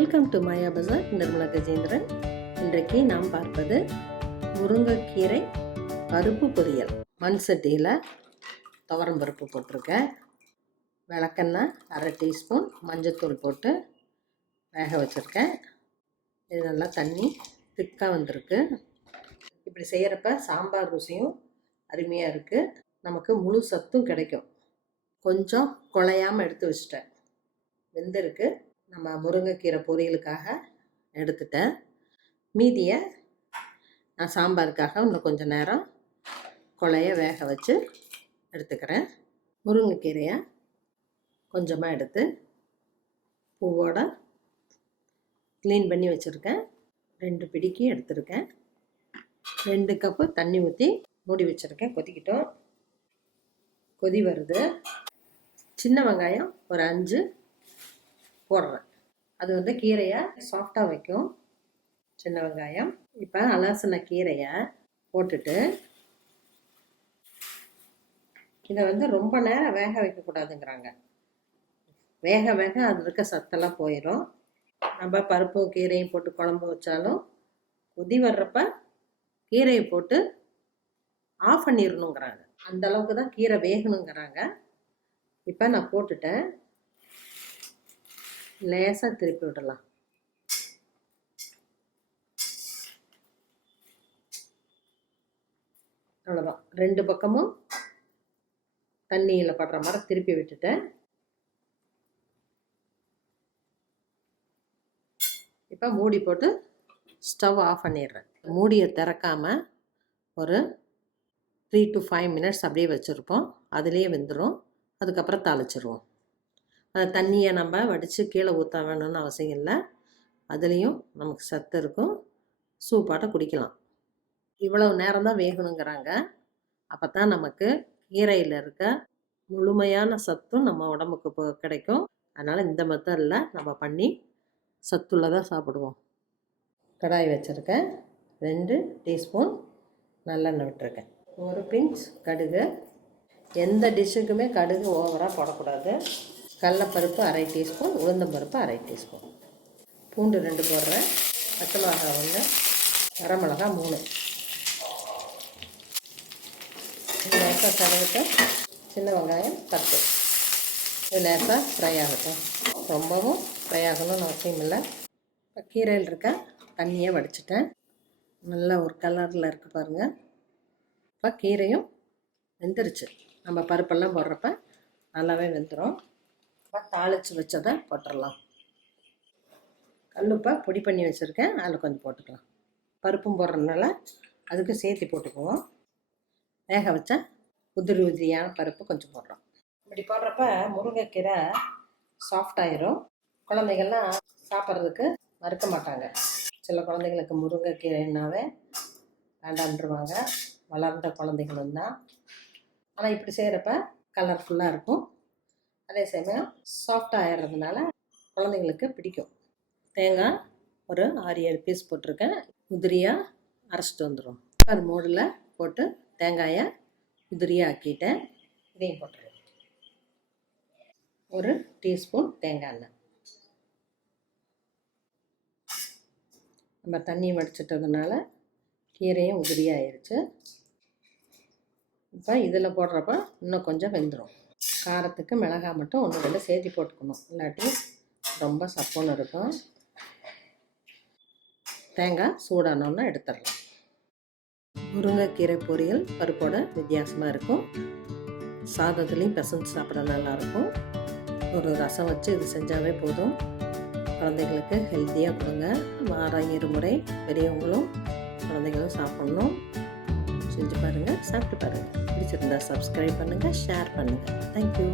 Welcome to மாயா பஜார். நிர்மலா கஜேந்திரன். இன்றைக்கு நாம் பார்ப்பது முருங்கைக்கீரை பருப்பு பொரியல். மண் சட்டியில் துவரம் பருப்பு போட்டிருக்கேன். விளக்கெண்ணெய் 1/2 டீஸ்பூன், மஞ்சத்தூள் போட்டு வேக வச்சுருக்கேன். இது நல்லா தண்ணி திக்காக வந்திருக்கு. இப்படி செய்கிறப்ப சாம்பார் ருசியும் அருமையாக இருக்குது. நமக்கு முழு சத்தும் கிடைக்கும். கொஞ்சம் குழையாமல் எடுத்து வச்சிட்டேன். வெந்திருக்கு. நம்ம முருங்கைக்கீரை பொரியலுக்காக எடுத்துட்டேன். மீதியை நான் சாம்பாருக்காக இன்னும் கொஞ்சம் நேரம் குழைய வேக வச்சு எடுத்துக்கிறேன். முருங்கைக்கீரையை கொஞ்சமாக எடுத்து பூவோட க்ளீன் பண்ணி வச்சுருக்கேன். 2 பிடிக்கி எடுத்துருக்கேன். 2 கப்பு தண்ணி ஊற்றி மூடி வச்சுருக்கேன். கொதிக்கிட்டோம். கொதி வருது. சின்ன வெங்காயம் ஒரு 5 போடுறேன். அது கீரையை சாஃப்டாக வைக்கும். சின்ன வெங்காயம். இப்போ அலசின கீரையை போட்டுட்டு இதை ரொம்ப நேரம் வேக வைக்கக்கூடாதுங்கிறாங்க. வேக வேக அது இருக்க சத்தெல்லாம் போயிடும். நம்ம பருப்பும் கீரையும் போட்டு குழம்பு வச்சாலும் கொதி வர்றப்ப கீரையை போட்டு ஆஃப் பண்ணிடணுங்கிறாங்க. அந்த அளவுக்கு தான் கீரை வேகணுங்கிறாங்க. இப்போ நான் போட்டுட்டேன். லேசாக திருப்பி விடலாம். அவ்வளோதான். 2 பக்கமும் தண்ணியில் படுற மாதிரி திருப்பி விட்டுட்டேன். இப்போ மூடி போட்டு ஸ்டவ் ஆஃப் பண்ணிடுறேன். மூடியை திறக்காமல் ஒரு 3 to 5 மினிட்ஸ் அப்படியே வச்சுருப்போம். அதுலேயே வெந்துடும். அதுக்கப்புறம் தாளிச்சிருவோம். அந்த தண்ணியை நம்ம வடித்து கீழே ஊற்ற வேணும்னு அவசியம் இல்லை. அதுலேயும் நமக்கு சத்து இருக்கும். சூப்பாட்ட குடிக்கலாம். இவ்வளவு நேரம் தான் வேகணுங்கிறாங்க. அப்போ தான் நமக்கு கீரையில் இருக்க முழுமையான சத்தும் நம்ம உடம்புக்கு கிடைக்கும். அதனால் இந்த மெத்தடில் நம்ம பண்ணி சத்துள்ளதாக சாப்பிடுவோம். கடாய் வச்சுருக்கேன். 2 டீஸ்பூன் நல்லெண்ணெய் விட்டுருக்கேன். 1 பிஞ்ச் கடுகு. எந்த டிஷ்ஷுக்குமே கடுகு ஓவராக போடக்கூடாது. கடலைப்பருப்பு 1/2 டீஸ்பூன், உளுந்தம்பருப்பு 1/2 டீஸ்பூன், பூண்டு 2 போடுறேன், பச்சை மிளகாய் 1, வரமிளகா 3. லேசாக கருவேப்பிலை, சின்ன வெங்காயம் 10. இது லேசாக ஃப்ரை ஆகட்டும். ரொம்பவும் ஃப்ரை ஆகணும்னு அவசியம் இல்லை. இப்போ கீரையில் இருக்க தண்ணியை வடிச்சிட்டேன். நல்ல ஒரு கலரில் இருக்குது பாருங்கள். இப்போ கீரையும் வெந்துருச்சு. நம்ம பருப்பெல்லாம் போடுறப்ப நல்லாவே வெந்துடும். இப்போ தாளித்து வச்சதை போட்டுடலாம். கல்லுப்பை பொடி பண்ணி வச்சுருக்கேன். அதில் கொஞ்சம் போட்டுக்கலாம். பருப்பும் போடுறதுனால அதுக்கு சேர்த்து போட்டுக்குவோம். வேக வச்ச உதிரி உதிரியான பருப்பு கொஞ்சம் போடுறோம். இப்படி போடுறப்ப முருங்கைக்கீரை சாஃப்டாயிரும். குழந்தைகள்லாம் சாப்பிட்றதுக்கு மறுக்க மாட்டாங்க. சில குழந்தைங்களுக்கு முருங்கைக்கீரைன்னாவே வேண்டான்றுவாங்க. வளர்ந்த குழந்தைகளும் தான். ஆனால் இப்படி செய்கிறப்ப கலர்ஃபுல்லாக இருக்கும். அதே சமயம் சாஃப்டாக ஆயிடுறதுனால குழந்தைங்களுக்கு பிடிக்கும். தேங்காய் ஒரு 6-7 பீஸ் போட்டிருக்கேன். உதிரியாக அரைச்சிட்டு வந்துடும். ஒரு மூடில் போட்டு தேங்காயை உதிரியாக ஆக்கிட்டேன். இதையும் போட்டுருவேன். 1 டீஸ்பூன் தேங்காய் எண்ணெய். நம்ம தண்ணி வடிச்சிட்டதுனால கீரையும் உதிரியாகிருச்சு. இப்போ இதில் போடுறப்ப இன்னும் கொஞ்சம் வெந்துடும். காரத்துக்கு மிளகாய் மட்டும் 1-2 சேர்த்து போட்டுக்கணும். இல்லாட்டி ரொம்ப சப்புன்னு இருக்கும். தேங்காய் சூடானோன்னா எடுத்துடலாம். முருங்கைக்கீரை பொரியல் பருப்போட வித்தியாசமாக இருக்கும். சாதத்துலேயும் பிசைஞ்சு சாப்பிட நல்லாயிருக்கும். ஒரு ரசம் வச்சு இது செஞ்சாவே போதும். குழந்தைங்களுக்கு ஹெல்த்தியாக கொடுங்க. வாரம் 2 முறை பெரியவங்களும் குழந்தைங்களும் சாப்பிட்ணும். செஞ்சு பாருங்கள், சாப்பிட்டு பாருங்கள். பிடிச்சிருந்தா சப்ஸ்கிரைப் பண்ணுங்கள், ஷேர் பண்ணுங்கள். தேங்க்யூ.